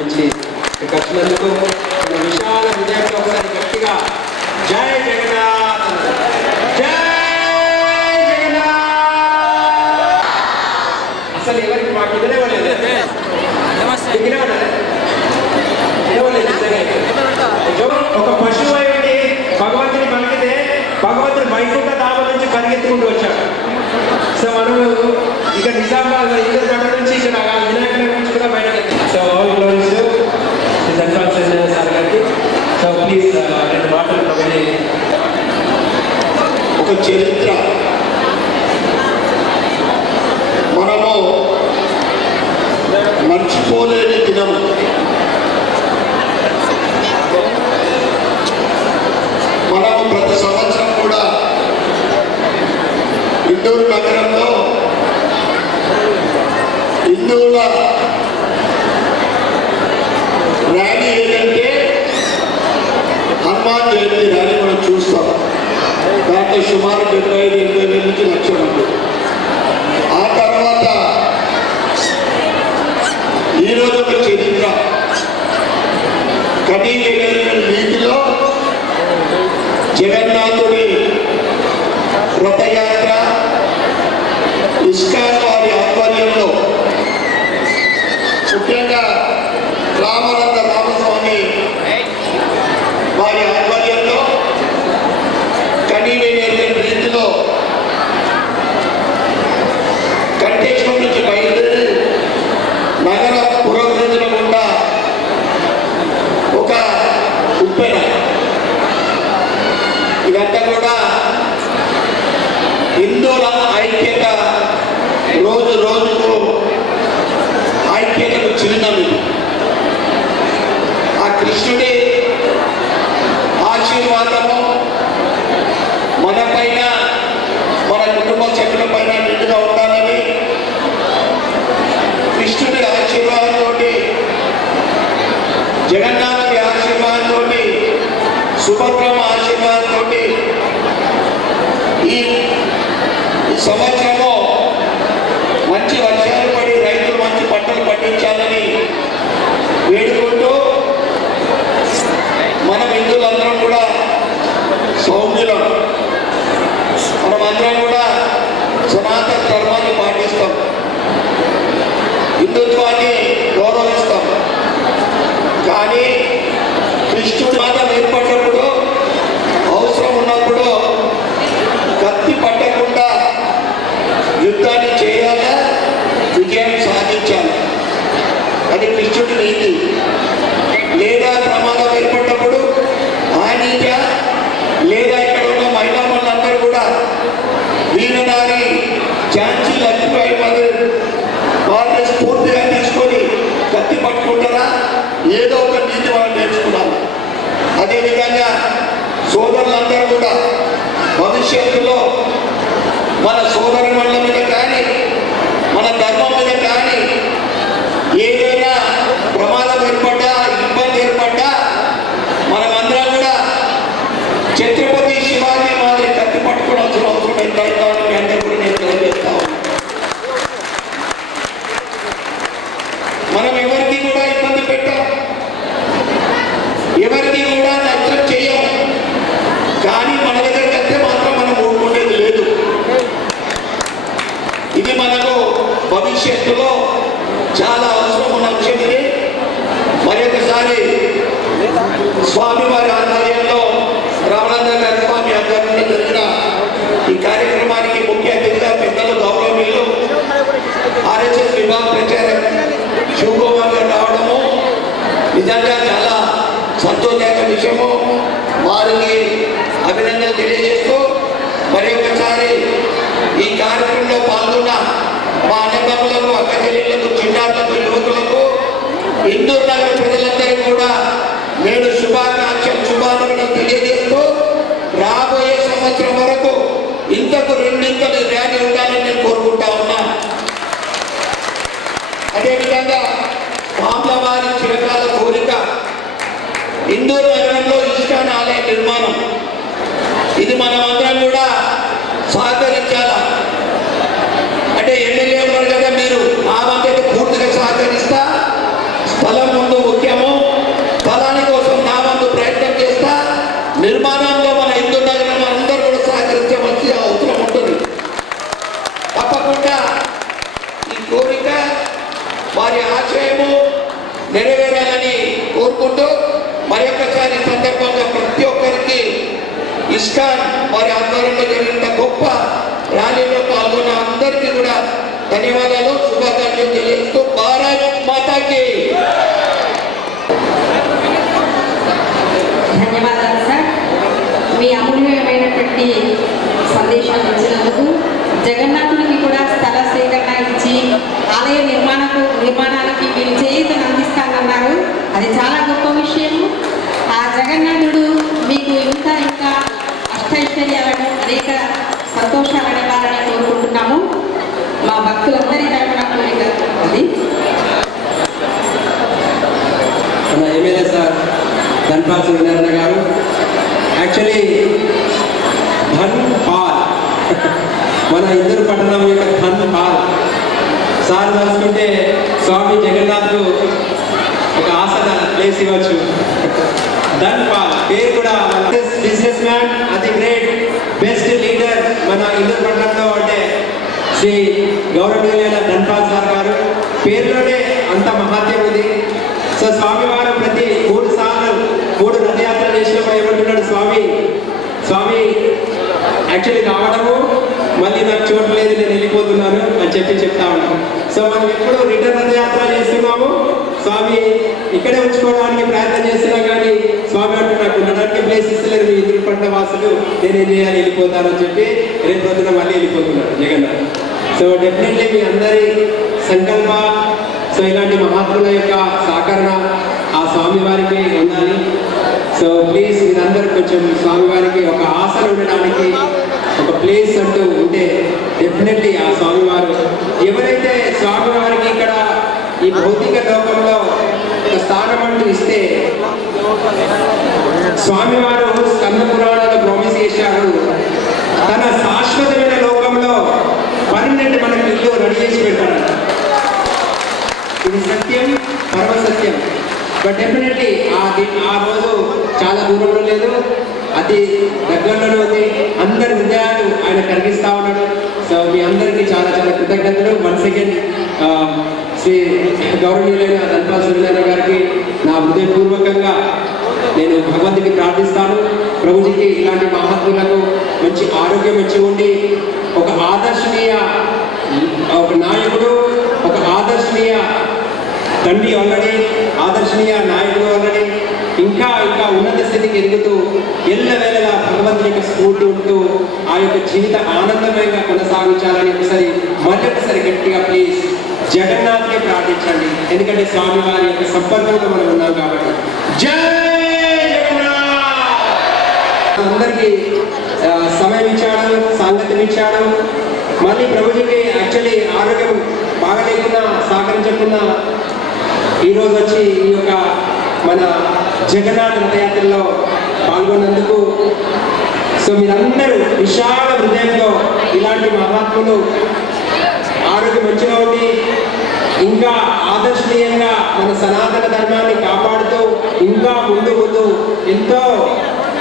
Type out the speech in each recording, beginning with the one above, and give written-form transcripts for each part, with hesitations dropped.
నుంచి వచ్చినందుకు విశాల హృదయంతో ఒకసారి గట్టిగా జై జగన్నాథ్, జై జగన్నాథ్. అసలు ఎవరికి మాకు ఇవ్వలేదు, ఒక పశువు అయ్యి భగవంతుని పలికితే భగవంతుడు వైకుంఠ ధామం నుంచి పరిగెత్తుకుంటూ వచ్చాడు. సో మనము ఇక నిజామాబాద్ ఇద్దరు గంట నుంచి ఇక్కడ వినాయకుల నుంచి కూడా బయటకు. సో ఆల్ గ్లోరీస్ సార్ గారికి. సో ప్లీజ్ రెండు మాటలు ప్రొవైడ్. ఒక చరిత్ర మనము మర్చిపోలేని దినం. మనము ప్రతి సంవత్సరం కూడా ఇందూరు నగరంలో హిందువుల ర్యాలీ ఏదంటే హనుమాన్ జయంతి ర్యాలీ మనం చూస్తాం. దాంట్లో సుమారు 75-80 నుంచి 1,00,000 మంది. ఆ తర్వాత ఈరోజు ఒక చరిత్ర. వీధిలో జగన్నాథుడి రథయాత్ర ఇస్కాన్ వారి ఆధ్వర్యంలో, ముఖ్యంగా రామానంద రామస్వామి వారి ఆధ్వర్యంలో కనీవేనే రీతిలో కంటేశ్వరం నుంచి బయలుదేరి నగర పురోగతిలో గుండా ఒక ఉప్పెన. ఇదంతా కూడా హిందువుల ఐక్యత, రోజు రోజుకు ఐక్యతకు చిరునవ్వు. ఆ కృష్ణుడి ఆశీర్వాదము మనపైన, మన కుటుంబ సభ్యుల పైన నిండుగా ఉండాలని, కృష్ణుడి ఆశీర్వాదంతో, జగన్నాథుడి ఆశీర్వాదంతో, సుభద్రమ్మ ఆశీర్వాదంతో ఈ సంవత్సరము మంచి వర్షాలు పడి రైతులు మంచి పంటలు పండించాలని వేడుకుంటూ, మనం హిందువులందరం కూడా సౌమ్యులం. మనమందరం కూడా సనాతన ధర్మాన్ని పాటిస్తాం, హిందుత్వాన్ని గౌరవిస్తాం. కానీ కృష్ణుడి మతం ఏర్పడినప్పుడు, అవసరం ఉన్నప్పుడు కత్తి పట్టకుండా యుద్ధాన్ని చేయాలా, విజయాన్ని సాధించాలి. అది కృష్ణుడి నీతి. లేదా ప్రమాదం ఏర్పడినప్పుడు ఆ నీతి, లేదా ఇక్కడ ఉన్న మహిళా మనులందరూ కూడా వీరనారి ఝాన్సీ లక్ష్మీబాయి వాళ్ళని స్ఫూర్తిగా తీసుకొని కత్తి పట్టుకుంటారా, ఏదో ఒక నీతి మనం నేర్చుకున్నాము. అదేవిధంగా సోదరులందరూ కూడా భవిష్యత్తులో మన సోదరుల మీద కానీ, మన ధర్మం మీద కానీ ఏదైనా ప్రమాదం ఏర్పడ్డా, ఇబ్బంది ఏర్పడ్డా, మనమందరం కూడా ఛత్రపతి శివాజీ మాదిరి కత్తి పట్టుకోవాల్సిన అవసరం ఎంతైనా మీ అందరూ కూడా నేను తెలియజేస్తా ఉన్నాను. మనం ఎవరికి కూడా ఇబ్బంది పెట్టాం, ఎవరికి కూడా నష్టం చేయం. కానీ మన దగ్గరికి వస్తే మాత్రం మనం ఊరుకునేది లేదు. ఇది మనకు భవిష్యత్తులో చాలా అవసరం ఉన్న విషయం. ఇది మరొకసారి స్వామివారి ఆధ్వర్యంలో, రామానంద గారి స్వామి ఆధ్వర్యంలో జరిగిన ఈ కార్యక్రమానికి ముఖ్య అతిథిగా పెద్దలు గౌరవనీయులు RSS విభాగ ప్రచారక్ శివకుమార్ గారు రావడము నిజంగా చాలా సంతోషకర విషయము. వారికి అభినందనలు తెలియజేస్తూ, మరి ఒకసారి ఈ కార్యక్రమంలో పాల్గొన్న మా అన్నదమ్ములకు, అక్క చెల్లెళ్లకు, చిన్నారులకు, యువకులకు, ఇందూరు నగర ప్రజలందరికీ కూడా నేను శుభాకాంక్షలు తెలియజేస్తూ, రాబోయే సంవత్సరం వరకు ఇంతకు రెండింతలు ర్యాలీ ఉండాలని నేను కోరుకుంటా ఉన్నా. అదేవిధంగా మామలవారి చిరకాల కోరిక ఇందూరు నగరంలో ఇస్కాన్ ఆలయ నిర్మాణం. ఇది మనమందరం కూడా సహకరించాలా. అంటే ఎమ్మెల్యే ఉన్నారు కదా, మీరు ఆ వంతైతే పూర్తిగా సహకరిస్తా. స్థలం ముందు ఇస్కాన్ వారి ఆధ్వర్యంలో జరిగిన గొప్ప ర్యాలీలో పాల్గొన్న అందరికీ కూడా ధన్యవాదాలు, శుభాకాంక్షలు తెలియజేస్తూ భారత్ మాతాకి. ధన్యవాదాలు సార్. మీ అమూల్యమైనటువంటి సందేశాలు ఇచ్చినందుకు. జగన్నాథునికి కూడా స్థల సేకరణ ఇచ్చి ఆలయ నిర్మాణానికి మీరు చేయూతను అందిస్తానన్నారు. అది చాలా గొప్ప విషయం. ఆ జగన్నాథుడు మీకు ఇంకా అష్టైశ్వర్యాలను అనేక సంతోషాలను ఇవ్వాలని కోరుకుంటున్నాము. మా భక్తులందరి తరఫున కోరిక అది. మన ఎమ్మెల్యే సార్ ధన్పాల్ సూర్యనారాయణ గారు యాక్చువల్లీ ధన్పాల్ మన ఇందూరు పట్టణం యొక్క ధన్పాల్ సార్ తలుచుకుంటే స్వామి జగన్నాథ్కు ఒక ఆసన ప్లేస్ ఇవ్వచ్చు. ధన్పాల్ పేరు కూడా బిజినెస్ మ్యాన్, అతి గ్రేట్ బెస్ట్ లీడర్ మన ఇందూరు పట్టణంలో అంటే శ్రీ గౌరవనీయులైన ధన్పాల్ సార్ గారు. పేరులోనే అంత మహాత్యం ఉంది. సో స్వామివారు ప్రతి 3 సార్లు 3 రథయాత్రలు చేసినప్పుడు ఏమంటున్నాడు స్వామి యాక్చువల్లీ రావడము మళ్ళీ నాకు చోటు లేదు, నేను వెళ్ళిపోతున్నాను అని చెప్తా ఉన్నాను. సో మనం ఎప్పుడు రిటర్న్ రథయాత్ర చేస్తున్నాము, స్వామి ఇక్కడే ఉంచుకోవడానికి ప్రయత్నం చేస్తున్నాం, కానీ స్వామి అంటే నాకు ఉండడానికి ప్లేస్ ఇస్తలేరు మీ ఇంద్రుడి పట్ల వాసులు, నేనేం చేయాలి, వెళ్ళిపోతానని చెప్పి రేపు పొద్దున మళ్ళీ వెళ్ళిపోతున్నాడు జగన్నాథ్. సో డెఫినెట్లీ మీ అందరి సంకల్ప, సో ఇలాంటి మహాత్ముల యొక్క సహకరణ ఆ స్వామివారికి ఉండాలి. సో ప్లీజ్ మీరందరూ కొంచెం స్వామివారికి ఒక ఆశలు ఉండడానికి ఒక ప్లేస్ అంటూ ఉంటే డెఫినెట్లీ ఆ స్వామివారు ఎవరైతే స్వామివారికి ఇక్కడ ఈ భౌతిక లోకంలో ఒక స్థానం అంటూ ఇస్తే, స్వామివారు స్కంద పురాణాలు ప్రామిస్ చేశారు, తన శాశ్వతమైన లోకంలో పర్మనెంట్ మనకు ఇల్లు రెడీ చేసి పెడతాడు. ఇది సత్యం, పరమసత్యం. బట్ డెఫినెట్లీ ఆ రోజు చాలా దూరంలో లేదు, అతి దగ్గరలోనే ఉంది. అందరి హృదయాలు ఆయన కలిగిస్తా ఉన్నాడు. సో మీ అందరికీ చాలా చాలా కృతజ్ఞతలు. వన్స్ అగైన్ శ్రీ గౌరవనీయులైన ధన్పాల్ సూర్యనారాయణ గారికి నా హృదయపూర్వకంగా నేను భగవంతుడికి ప్రార్థిస్తాను. ప్రభుజీకి ఇలాంటి మహాత్ములకు మంచి ఆరోగ్యం వచ్చి ఉండి ఒక ఆదర్శనీయ ఒక నాయకుడు, ఒక ఆదర్శనీయ తండ్రి ఆల్రెడీ, ఆదర్శనీయ నాయకుడు ఆల్రెడీ, ఇంకా ఉన్నత స్థితికి ఎదుగుతూ ఎల్లవేళలా భగవంతుని యొక్క స్ఫూర్తి ఉంటూ ఆ యొక్క జీవిత ఆనందమయంగా కొనసాగించాలని మరొకసారి గట్టిగా ప్లీజ్ జగన్నాథ్ని ప్రార్థించండి. ఎందుకంటే స్వామి వారి యొక్క సంపర్కంలో మనం ఉన్నాం కాబట్టి. జై జగన్నాథ్. అందరికీ సమయం ఇచ్చాడు, సాంగత్యం ఇచ్చాడు. మళ్ళీ ప్రభుజీకి యాక్చువల్లీ ఆరోగ్యం బాగా లేకుండా సహకరించకుండా ఈరోజు వచ్చి ఈ యొక్క మన జగన్నాథ్ రథయాత్రలో పాల్గొన్నందుకు, సో మీరందరూ విశాల హృదయంతో ఇలాంటి మహాత్ములు ఆరోగ్యం మంచిగా ఉండి ఇంకా ఆదర్శనీయంగా మన సనాతన ధర్మాన్ని కాపాడుతూ ఇంకా ముందు ఎంతో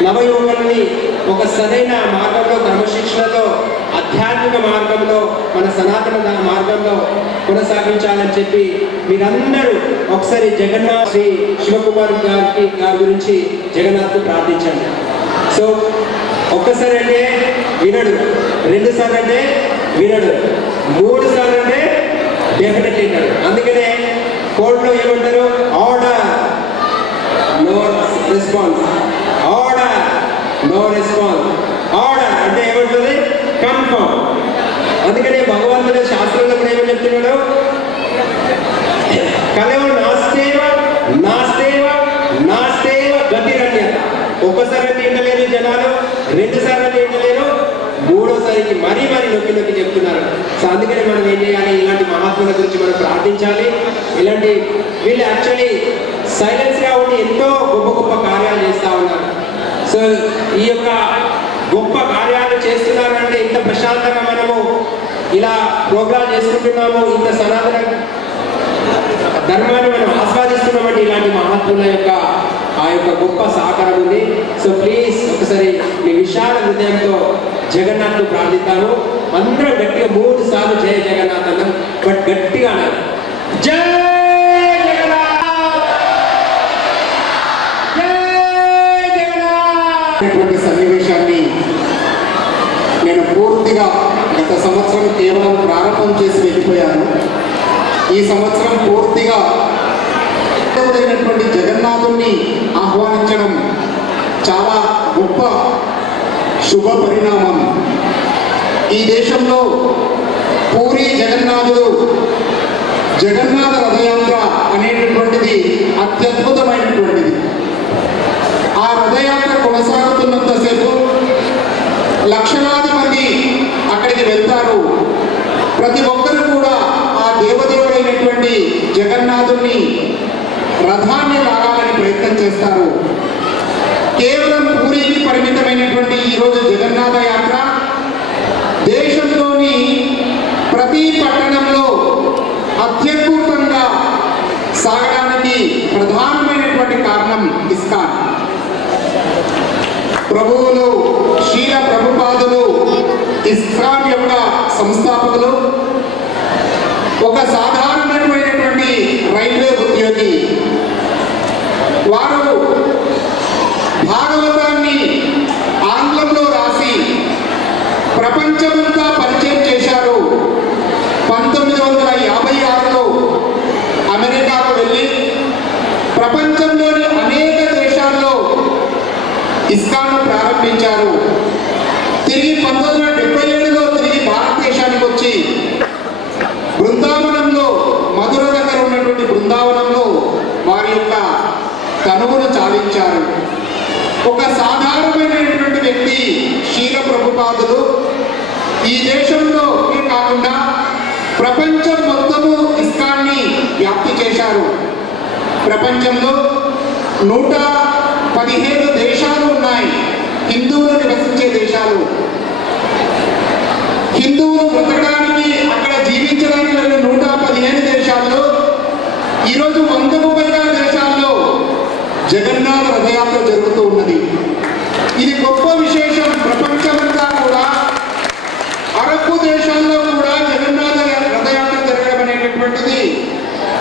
నవయువకుల్ని ఒక సరైన మార్గంలో, క్రమశిక్షణలో, ఆధ్యాత్మిక మార్గంలో, మన సనాతన మార్గంలో కొనసాగించాలని చెప్పి మీరందరూ ఒకసారి జగన్నాథ్ శ్రీ శివకుమార్ గారి గురించి జగన్నాథ్ ప్రార్థించండి. సో ఒక్కసారి అంటే వినడు, 2 సార్లు అంటే వినడు, 3 సార్లు అంటే డెఫినెట్లీ వినడు. అందుకనే కోర్టులో ఏమంటారు, order no response, order no response. Order అంటే ఏమంటుంది, కన్ఫర్మ్. అందుకనే భగవంతుడు శాస్త్రంలో కూడా ఏమని చెప్తున్నాడు, కలవు నాస్తేవ గతిరణ్యత. ఒక్కసారి అంటే ఇంటలేరు జనాలు, 2 సార్లు అంటే ఇంటలేరు, 3వసారికి మరీ నొక్కి చెప్తున్నారు. సో అందుకని మనం ఏం చేయాలి, ఇలాంటి మహాత్ముల గురించి మనం ప్రార్థించాలి. ఇలాంటి వీళ్ళు యాక్చువల్లీ సైలెన్స్గా ఉండి ఎంతో గొప్ప కార్యాలు చేస్తూ ఉన్నారు. సో ఈ యొక్క గొప్ప కార్యాలు చేస్తున్నారు అంటే ఇంత ప్రశాంతంగా మనము ఇలా ప్రోగ్రామ్ చేసుకుంటున్నాము, ఇంత సనాతన ధర్మాన్ని మనం ఆస్వాదిస్తున్నామంటే ఇలాంటి మహాత్ముల యొక్క ఆ యొక్క గొప్ప సహకారం ఉంది. సో ప్లీజ్ ఒకసారి మీ విశాల హృదయంతో జగన్నాథ్ను ప్రార్థిస్తాను. అందరూ గట్టిగా 3 సార్లు జయ జగన్నాథ్ అన్నాం, బట్ గట్టిగా అన్నారు, జై జగన్నాథ్, జై జగన్నాథ్. ఇటువంటి సన్నివేశాన్ని నేను పూర్తిగా గత సంవత్సరం కేవలం ప్రారంభం చేసి వెళ్ళిపోయాను. ఈ సంవత్సరం పూర్తిగా జగన్నాథుణ్ణి ఆహ్వానించడం చాలా గొప్ప శుభ పరిణామం. ఈ దేశంలో పూరి జగన్నాథుడు జగన్నాథ రథయాత్ర అనేటటువంటిది అత్యద్భుతమైనటువంటిది. ఆ రథయాత్ర కొనసాగుతున్నంతసేపు లక్షలాది మంది అక్కడికి వెళ్తారు. ప్రతి ఒక్కరు కూడా ఆ దేవదేవుడైనటువంటి జగన్నాథుని రథాన్ని లాగాలని ప్రయత్నం చేస్తారు. కేవలం పూరికి పరిమితమైనటువంటి ఈరోజు జగన్నాథ యాత్ర దేశంలోని ప్రతి పట్టణంలో అత్యద్భుతంగా సాగడానికి ప్రధానమైనటువంటి కారణం ఇస్కాన్. ప్రభువులు శ్రీల ప్రభుపాదులు ఇస్కాన్ యొక్క సంస్థాపకులు. ఒక సాధారణమైనటువంటి రైల్వే ఉద్యోగి. వారు భాగవతాన్ని ఆంగ్లంలో రాసి ప్రపంచమంతా పరిచయం చేశారు. 1956లో అమెరికాకు వెళ్ళి ప్రపంచంలోని అనేక దేశాల్లో ఇస్కాన్ను ప్రారంభించారు. తిరిగి 1977లో తిరిగి భారతదేశానికి వచ్చి బృందావనంలో, మధుర దగ్గర ఉన్నటువంటి బృందావనంలో వారి యొక్క తనువును చాలించారు. ఒక సాధారణమైనటువంటి వ్యక్తి శ్రీల ప్రభుపాదులు ఈ దేశంలో కాకుండా ప్రపంచం మొత్తము ఇస్కాన్ని వ్యాప్తి చేశారు. ప్రపంచంలో 115 దేశాలు ఉన్నాయి, హిందువులు నివసించే దేశాలు. హిందువులు బ్రతకడానికి, అక్కడ జీవించడానికి 115 దేశాల్లో ఈరోజు 100కు పైగా దేశాల్లో జగన్నాథ రథయాత్ర జరుగుతూ ఉన్నది. ఇది గొప్ప విశేషం. ప్రపంచమంతా కూడా అరబ్బు దేశాల్లో కూడా జగన్నాథ రథయాత్ర జరగడం అనేటటువంటిది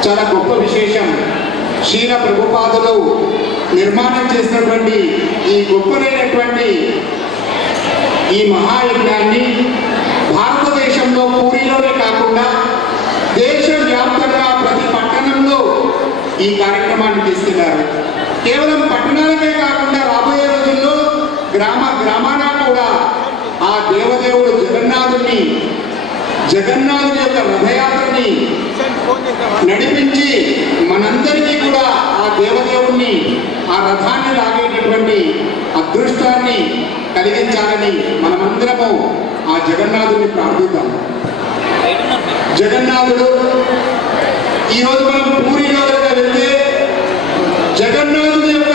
చాలా గొప్ప విశేషం. శ్రీల ప్రభుపాదులు నిర్మాణం చేసినటువంటి ఈ గొప్పనైనటువంటి ఈ మహాయజ్ఞాన్ని భారతదేశంలో పూరిలోనే కాకుండా దేశవ్యాప్తంగా ప్రతి పట్టణంలో ఈ కార్యక్రమాన్ని తీసుకెళ్లారు. కేవలం పట్టణాలకే కాకుండా రాబోయే రోజుల్లో గ్రామాన కూడా ఆ దేవదేవుడు జగన్నాథుని యొక్క రథయాత్రని నడిపించి మనందరికీ కూడా ఆ దేవదేవుణ్ణి, ఆ రథాన్ని లాగేటటువంటి అదృష్టాన్ని కలిగించాలని మనమందరము ఆ జగన్నాథుని ప్రార్థిద్దాం. జగన్నాథుడు ఈరోజు మనం పూరిలో వెళ్తే జగన్నాథుని యొక్క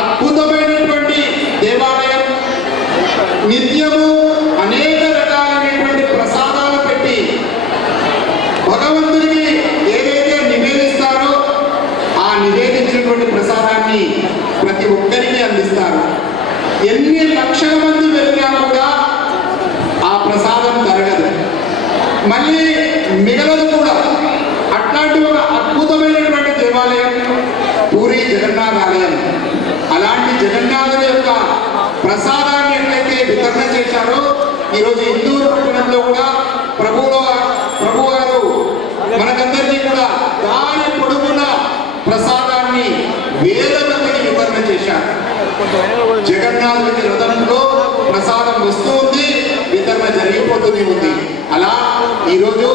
అద్భుతమైనటువంటి దేవాలయం, నిత్యము అనేక రకాలైనటువంటి ప్రసాదాలు పెట్టి భగవంతుడికి ఏదైతే నివేదిస్తారో ఆ నివేదించినటువంటి ప్రసాదాన్ని ప్రతి ఒక్కరికి అందిస్తారు. ఎన్ని లక్షల మంది వెళ్ళినా కూడా ఆ ప్రసాదం తరగదు, మళ్ళీ మిగలదు కూడా. అట్లాంటి ఒక అద్భుతమైనటువంటి దేవాలయం పూరి జగన్నాథ ఆలయం. అలాంటి జగన్నాథుని యొక్క ప్రసాదాన్ని ఎట్లయితే వితరణ చేశారో ఈరోజు హిందూరు పట్టణంలో కూడా ప్రభు గారు మనకందరికీ కూడా దాని పొడుగున ప్రసాదాన్ని వేల మందికి వితరణ చేశారు. జగన్నాథుని రథంలో ప్రసాదం వస్తూ ఉంది, వితరణ జరిగిపోతూనే ఉంది. అలా ఈరోజు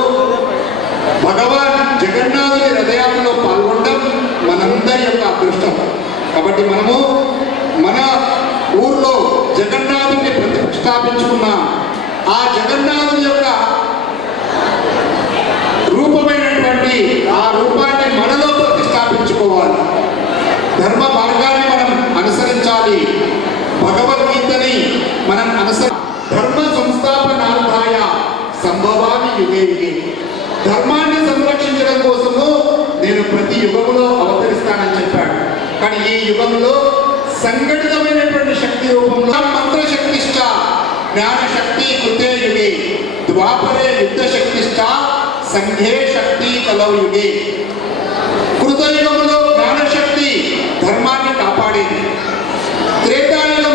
భగవాన్ జగన్నాథుని రథయాత్రలో పాల్గొనడం మనందరి యొక్క అదృష్టం. కాబట్టి మనము మన ఊర్లో జగన్నాథుని ప్రతిష్టాపించుకున్నాం. ఆ జగన్నాథుని యొక్క రూపమైనటువంటి ఆ రూపాన్ని మనలో ప్రతిష్టాపించుకోవాలి. ధర్మ మార్గాన్ని మనం అనుసరించాలి. భగవద్గీతని మనం ధర్మ సంస్థాపనార్థాయ సంభవామి యుగే యుగే. ధర్మాన్ని సంరక్షించడం కోసము నేను ప్రతి యుగంలో అవతరిస్తానని చెప్పాడు. కానీ ఈ యుగంలో సంఘటితమైనటువంటి శక్తి రూపంలో మంత్రశక్తిష్ట జ్ఞానశక్తి కృతే యుగే ద్వాపరే యుద్ధ శక్తిష్ట సంఘే శక్తి కలౌ యుగే. కృతయుగంలో జ్ఞానశక్తి ధర్మాన్ని కాపాడేది. త్రేతాయుగంలో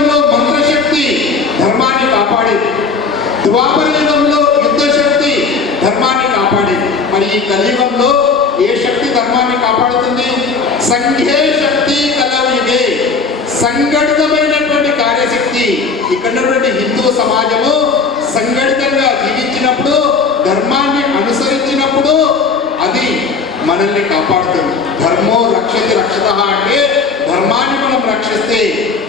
సంఘటితమైనటువంటి కార్యశక్తి. ఇక్కడ ఉన్నటువంటి హిందూ సమాజము సంఘటితంగా జీవించినప్పుడు, ధర్మాన్ని అనుసరించినప్పుడు అది మనల్ని కాపాడుతుంది. ధర్మో రక్షతి రక్షత అంటే ధర్మాన్ని మనం రక్షిస్తే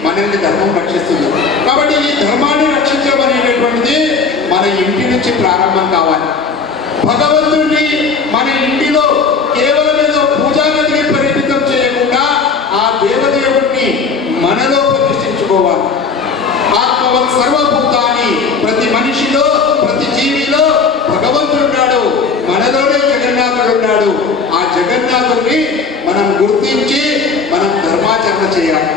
మనల్ని ధర్మం రక్షిస్తుంది. కాబట్టి ఈ ధర్మాన్ని రక్షించడం అనేటటువంటిది మన ఇంటి నుంచి ప్రారంభం కావాలి. భగవంతుడిని మన ఇంటిలో కేవలం ఏదో పూజా గదికి పరిమితం చేయకుండా ఆ దేవదేవుడిని మనలో ప్రతిష్ఠించుకోవాలి. ఆత్మవత్ సర్వభూతాన్ని, ప్రతి మనిషిలో ప్రతి జీవిలో భగవంతుడు ఉన్నాడు, మనలోనే జగన్నాథుడు ఉన్నాడు. ఆ జగన్నాథుడిని మనం గుర్తించి మనం ధర్మాచరణ చేయాలి.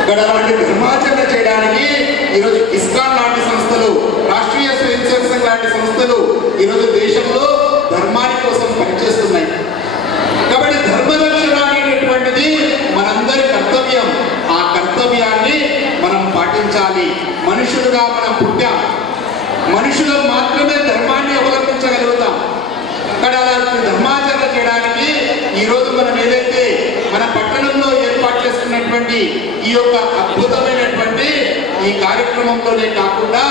ఇక్కడ అలాంటి ధర్మాచరణ చేయడానికి ఈరోజు ఇస్కాన్ లాంటి సంస్థలు, రాష్ట్రీయ స్వయం సేవక సంఘ్ లాంటి సంస్థలు ఈరోజు దేశంలో ధర్మాని కోసం పనిచేస్తున్నాయి. కాబట్టి ధర్మరక్షణ అనేటటువంటిది మనందరి కర్తవ్యం. ఆ కర్తవ్యాన్ని మనం పాటించాలి. మనుషులుగా మనం పుట్టాం, మనుషులు మాత్రమే ధర్మాన్ని అవలంబించగలుగుతాం. ఇక్కడ అలాంటి ధర్మాచరణ చేయడానికి ఈరోజు మనం ఏదైతే మన పట్టణంలో ఏర్పాటు చేసుకున్నటువంటి ఈ యొక్క అద్భుతమైనటువంటి ఈ కార్యక్రమంలోనే కాకుండా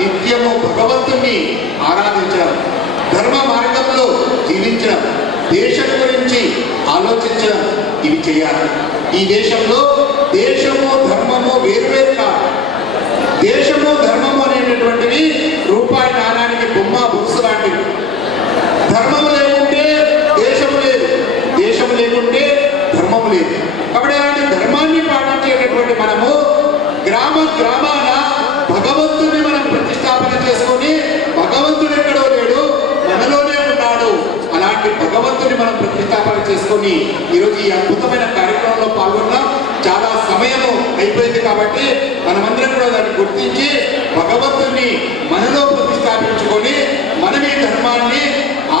నిత్యము భగవంతుణ్ణి ఆరాధించడం, ధర్మ మార్గంలో జీవించడం, దేశం గురించి ఆలోచించడం, ఇవి చేయాలి. ఈ దేశంలో దేశము ధర్మము వేరువేరు కాదు. దేశము ధర్మము అనేటటువంటివి రూపాయి నాణానికి బొమ్మ బుక్స్ లాంటివి. ధర్మము లేకుంటే దేశము లేదు, దేశము లేకుంటే ధర్మము లేదు. కాబట్టి అలాంటి ధర్మాన్ని పాటించేటటువంటి మనము గ్రామాన భగవంతుని మనం ప్రతిష్టాపన చేసుకొని, భగవంతుడు ఎక్కడో లేడు, మనలోనే ఉన్నాడు. అలాంటి భగవంతుని మనం ప్రతిష్టాపన చేసుకొని ఈరోజు ఈ అద్భుతమైన కార్యక్రమంలో పాల్గొన్నాం. చాలా సమయము అయిపోయింది కాబట్టి మనమందరం కూడా దాన్ని గుర్తించి భగవంతుని మనలో ప్రతిష్టాపించుకొని మనం ఈ ధర్మాన్ని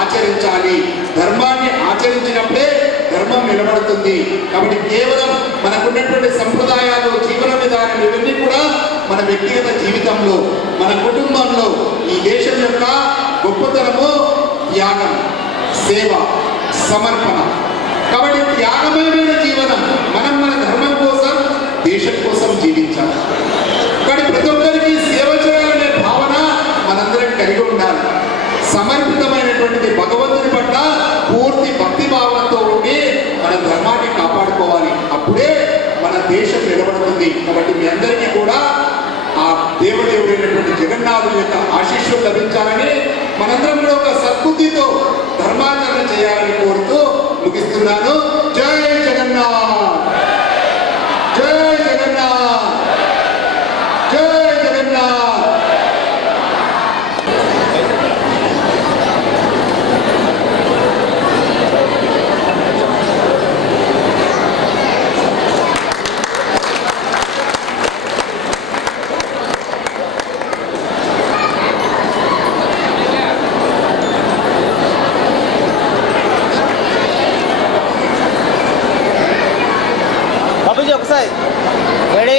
ఆచరించాలి. ధర్మాన్ని ఆచరించినప్పుడే ధర్మం నిలబడుతుంది. కాబట్టి కేవలం మనకున్నటువంటి సంప్రదాయాలు, జీవన విధానాలు ఇవన్నీ కూడా మన వ్యక్తిగత జీవితంలో, మన కుటుంబంలో ఈ దేశం యొక్క గొప్పతనము త్యాగం, సేవ, సమర్పణ. కాబట్టి త్యాగమైన జీవనం. మనం మన ధర్మం కోసం, దేశం కోసం జీవించాలి. కానీ ప్రతి ఒక్కరికి సేవ చేయాలనే భావన మనందరం కలిగి ఉండాలి. సమర్పితమైనటువంటిది భగవంతుని పట్ల పూర్తి భక్తి భావనతో ఉండి మన ధర్మాన్ని కాపాడుకోవాలి. అప్పుడే మన దేశం నిలబడుతుంది. కాబట్టి మీ అందరికీ కూడా ఆ దేవదేవుడైనటువంటి జగన్నాథుని యొక్క ఆశీస్సులు లభించాలని, మనందరం కూడా ఒక సద్బుద్ధితో ధర్మాచరణ చేయాలని కోరుతూ ముగిస్తున్నాను. జై జగన్నాథ్, జై జగన్నాథ్, జై జగన్నాథ్. ఒకసారి రెడీ